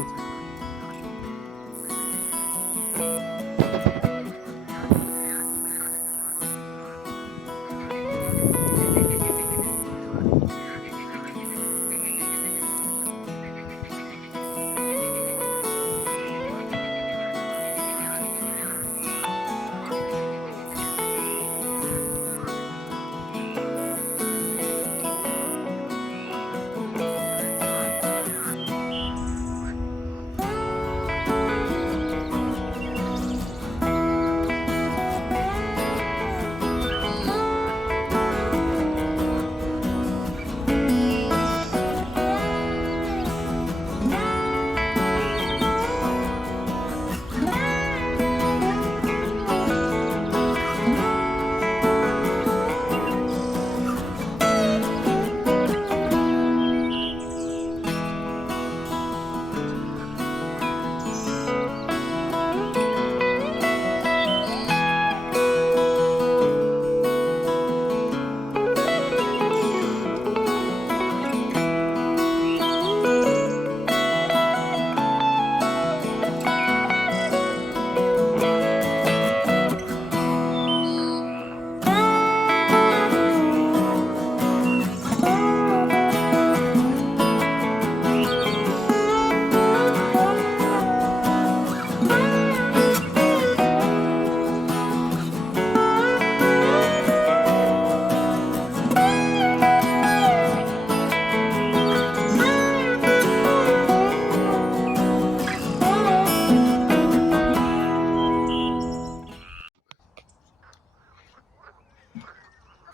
Sziasztok!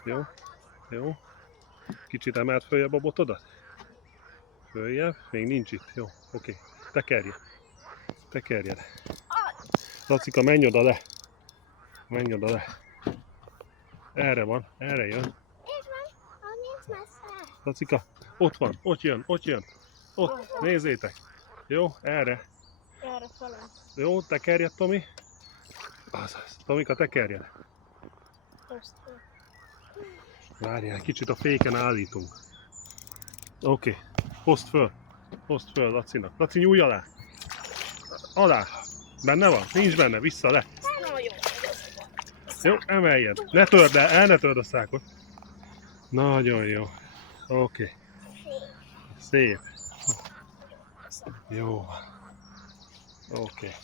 Jó, jó. Kicsit emelt följebb a botodat? Följebb? Még nincs itt. Jó, oké. Tekerje. Tekerjed. Lacika, menj oda le. Menj oda le. Erre van, erre jön. Lacika, ott van, ott jön, ott jön. Ott, nézzétek. Jó, erre. Erre felé. Jó, tekerjed, Tomi. Azaz. Tomika, tekerjed. Várjál, kicsit a féken állítunk. Oké, hozd föl. Hozd föl Lacinak. Laci, nyúlj alá. Alá. Benne van? Nincs benne, vissza le. Jó, emeljed. Ne törd el, ne törd a szákot. Nagyon jó. Oké. Szép. Jó. Oké.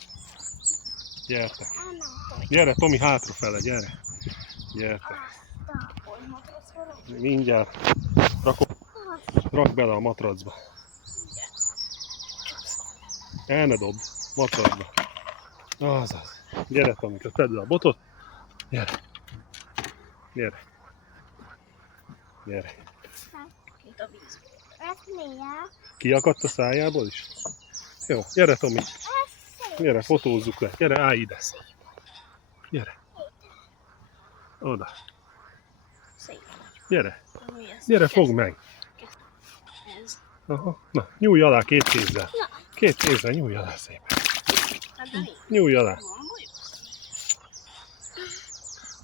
Gyertek. Gyere, Tomi, hátrafele, gyere. Gyertek. Mindjárt. Rak bele a matracba. El ne dobd. Matracba. Azaz. Gyere, Tomika, tedd le a botot. Gyere. Gyere. Gyere. Kiakadt a szájából is? Jó, gyere, Tomi. Gyere, fotózzuk le. Gyere, állj ide. Gyere. Oda. Gyere. Gyere, fogd meg. Aha. Na, nyújj alá két kézzel. Két kézzel nyújj alá szépen. Nyújj alá.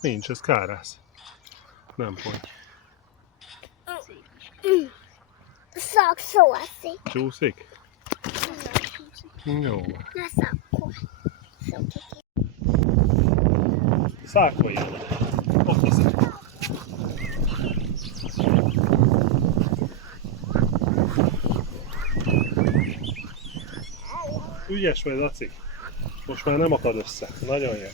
Nincs, ez kárász. Nem pont. Szakszószik. Csúszik? Jó. Na szakkó. Szákolj. Ott a szák. Ügyes vagy, Laci. Most már nem akad össze. Nagyon jó.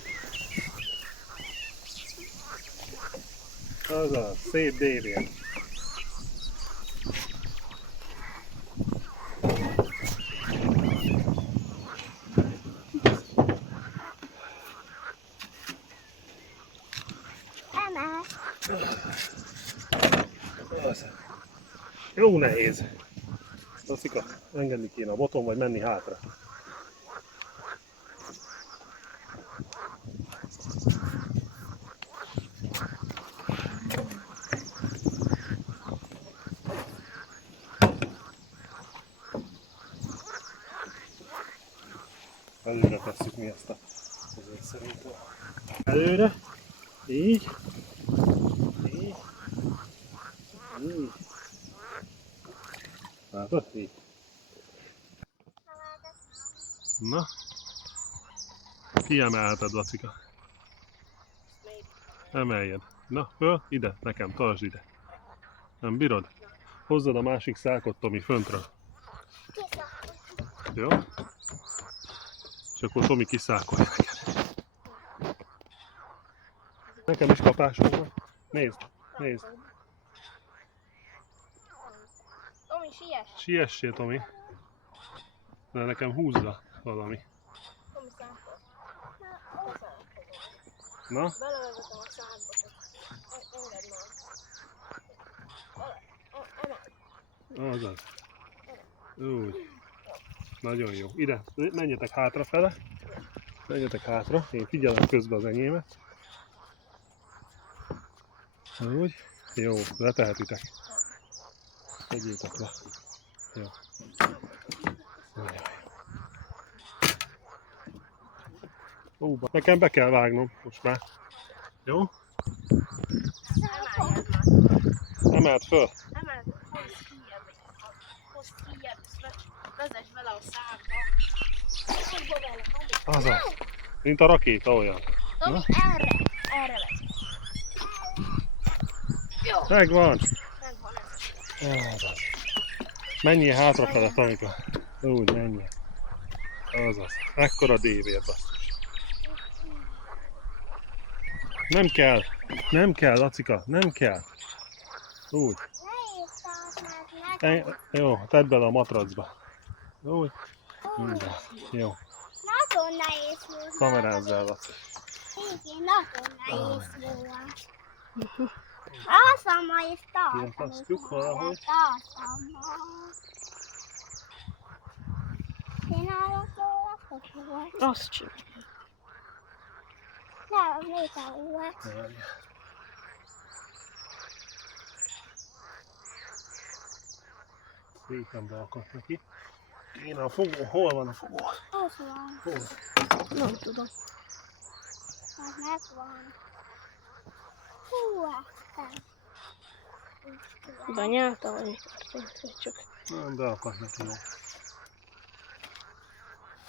Azaz, szép délén. Jó nehéz. Lacika, engedni kéne a boton, vagy menni hátra. Előre tesszük mi ezt a azért szerintem. Előre. Így. Így. Így. Látod? Így. Na. Kiemelheted, Lacika. Emeljed. Na, föl, ide, nekem, tartsd ide. Nem bírod? Hozzad a másik szákot, Tomi, föntről. Jó? És akkor Tomi kiszákolja neked. Nekem is kapásom van. Nézd, nézd. Tomi, siess! Siessél, Tomi. De nekem húzza valami. Tomi, szánkod. Na? Belevezetem a szánkba, csak engedd már. Emeld. Azaz. Úgy. Nagyon jó. Ide, menjetek hátrafele. Menjetek hátra. Én figyelem közben az enyémet. Úgy. Jó, letehetitek. Tegyétek le. Jó. Nagyon jó. Ó, nekem be kell vágnom most már. Jó? Emeljed már. Emeld föl. Emeld, hozz kijebb, vezess bele a szánkba. Hozd bele, Tomi. Azaz. Mint a rakéta olyan. Tomi, erre vesz. Jó. Megvan. Megvan ez. Azaz. Menjél hátrafele, Tomika. Úgy, menjél. Azaz. Ekkora dévér, basszus. Nem kell. Nem kell, Lacika. Nem kell. Úgy. Jó, tedd bele a matracba. Úgy. Minden. Jó. Nagyon nehéz volt. Kamerázzál, Laci. Igen, nagyon nehéz volt. Alszom ma és tartom. Kiakasztjuk valahogy. Tartom ma. Csinálok róla fotót. Azt csinálj. Nem, még a volt. Szépen beakadt neki. Én a fogó, hol van a fogó? Az van. Hol? Nem tudom. Az megvan. Hú, aztán. Benyálta, vagy mi történt, vagy csak... Nem, beakadt neki, jó.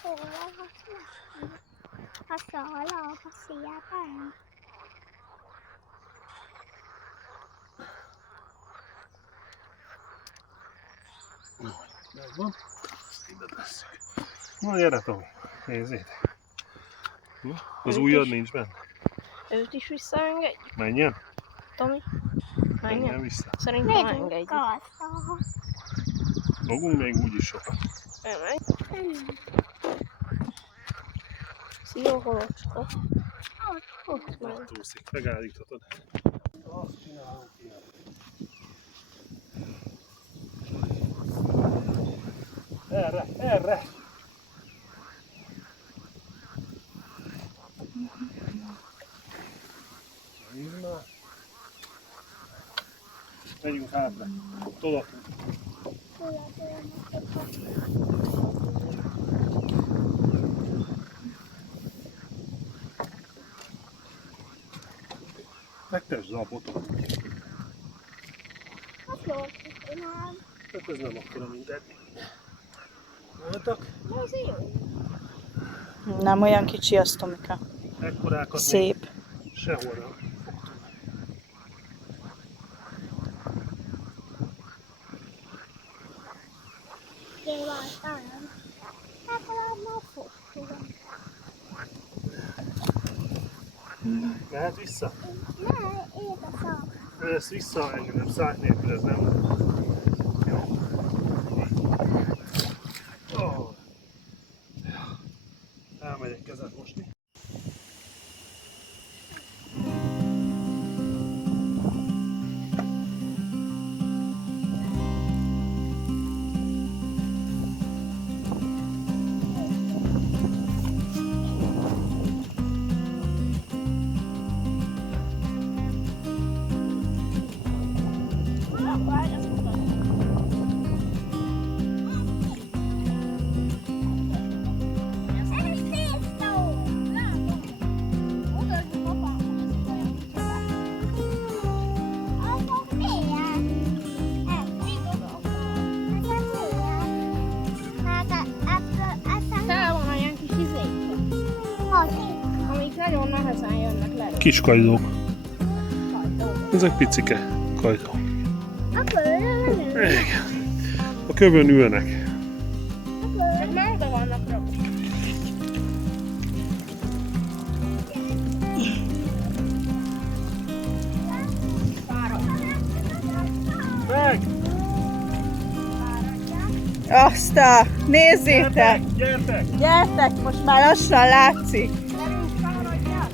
Hol van? A szala, a szépen. Megvan. Ide tesszük. Na, gyere, Tomi. Nézzétek. Na, az Őt ujjad is? nincs benne. Őt is visszaengedjük, Menjen. Tomi? Menjen Menjen? vissza. Szerintem Megyünk engedjük. haza. Fogunk még úgyis sokat. Elmegy. Szia, holocska. Ott megy. Túszik. Megállíthatod. Azt csinálunk ilyen. Erre, erre! Nézd már! Menjünk hátra. Tolatunk. Megtesd a botot. Hát jó, csinálom. Hát ez nem akkora, mint eddig. Voltak? Az jó. Nem olyan kicsi az, Tomika. Ekkorákat még Szép. sehol nem fogtunk. Én voltam. Legalább már fogtam. Mehet vissza? Ne, én a szám. Ezt visszaengedem szák nélkül, ez nem jó. Oh. Elmegyek kezet mosni. Várj, kis kajdók. Ezek picike kajdók. A körülön Igen. A kövön ülnek. Csak már oda vannak rakva. Meg! Azt a... Nézzétek! Gyertek! Gyertek, most már lassan látszik. Gyerünk, fáradjál!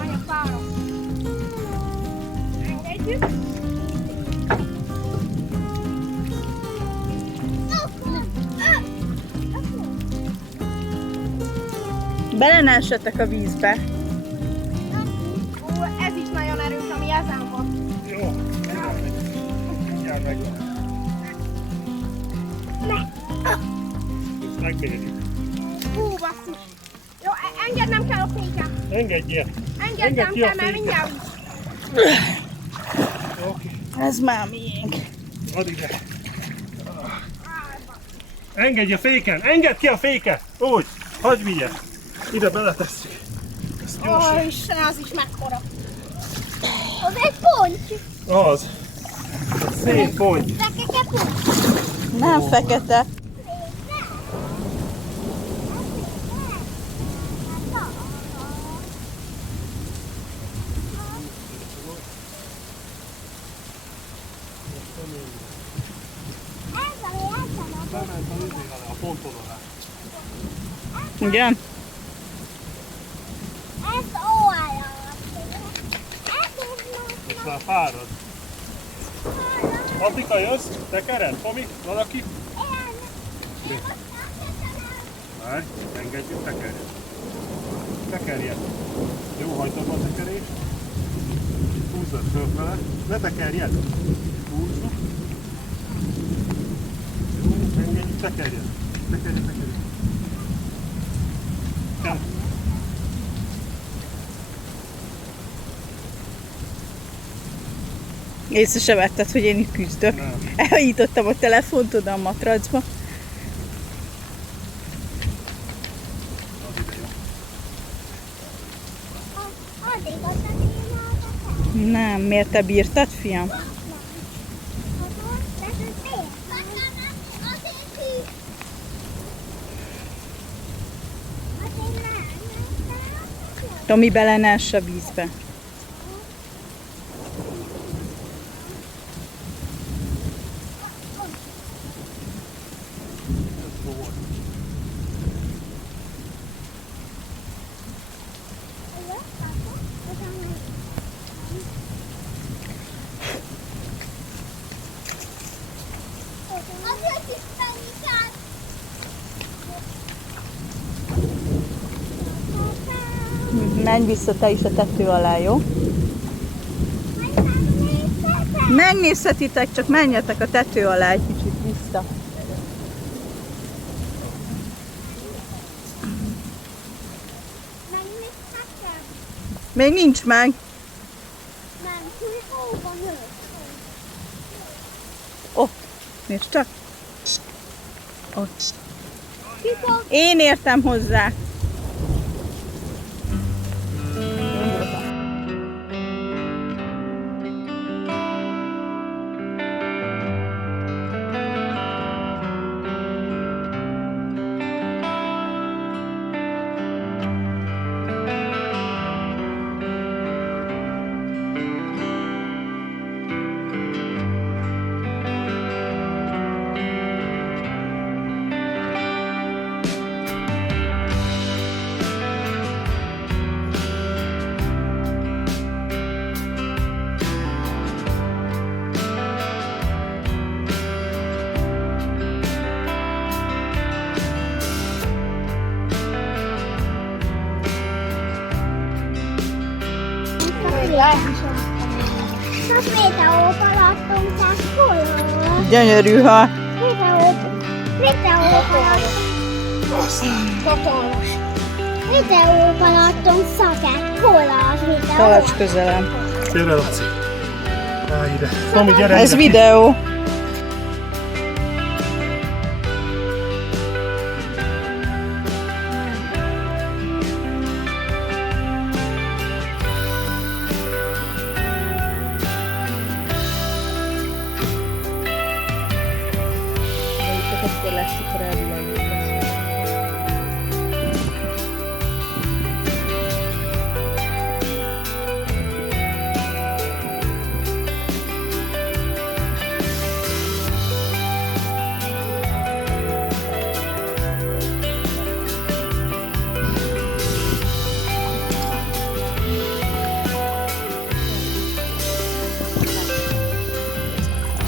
Anya, fárad. Engedjük. Bele ne essetek a vízbe. Ó, ez is nagyon erős, ami ezen van. Jó. Mindjárt megvan. Ezt megmérjük. Hú, basszus. Jó, engednem kell a féket. Engedjél. Engednem ki a kell, mert féket. mindjárt úgy. Oké. Ez már miénk. Add ide. Engedj a féken! Engedd ki a féket! Úgy! Hagyj vigye! Ide beletesszük. Ezt gyorsan. Ó, Isten, az is mekkora. Az egy ponty. Az. Szép ponty. Fekete ponty. Nem fekete. Bement a izé alá, a ponton alá. Igen? Ez óajat. Most már fárad. Apika, jössz? Tekered? Tomi? Valaki? Várj, engedjük, tekerjen. Tekerjen. Jó, hagyd abba a tekerést. Húzzad fölfele. Ne tekerjen. Húzzuk. Jó, engedjük, tekerjen. Tekerjen. Kell. Észre se vetted, hogy én itt küzdök. Nem. Elhajítottam a telefont oda a matracba. Az ide jó. Addig azt én Nem, miért te bírtad, fiam? Tomi, bele ne ess a vízbe. Ez jó volt. Azért is tanítják. Menj vissza te is a tető alá, jó? Megnézhetitek, csak menjetek a tető alá egy kicsit vissza. Még nincs meg. Nem, hova nő? Ott, nézd csak. Ott. Ki fog? Én értem hozzá. Most videót alattunk, tehát hol? Gyönyörű hal. Videót alattunk szakát. Hol az videó? Tarts közelem. Gyere, Laci. Állj ide. Tomi, gyere Ez ide. videó. akkor elvilágítasz.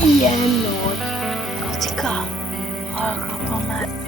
Ilyen nagy. Kacika, hallgatom már.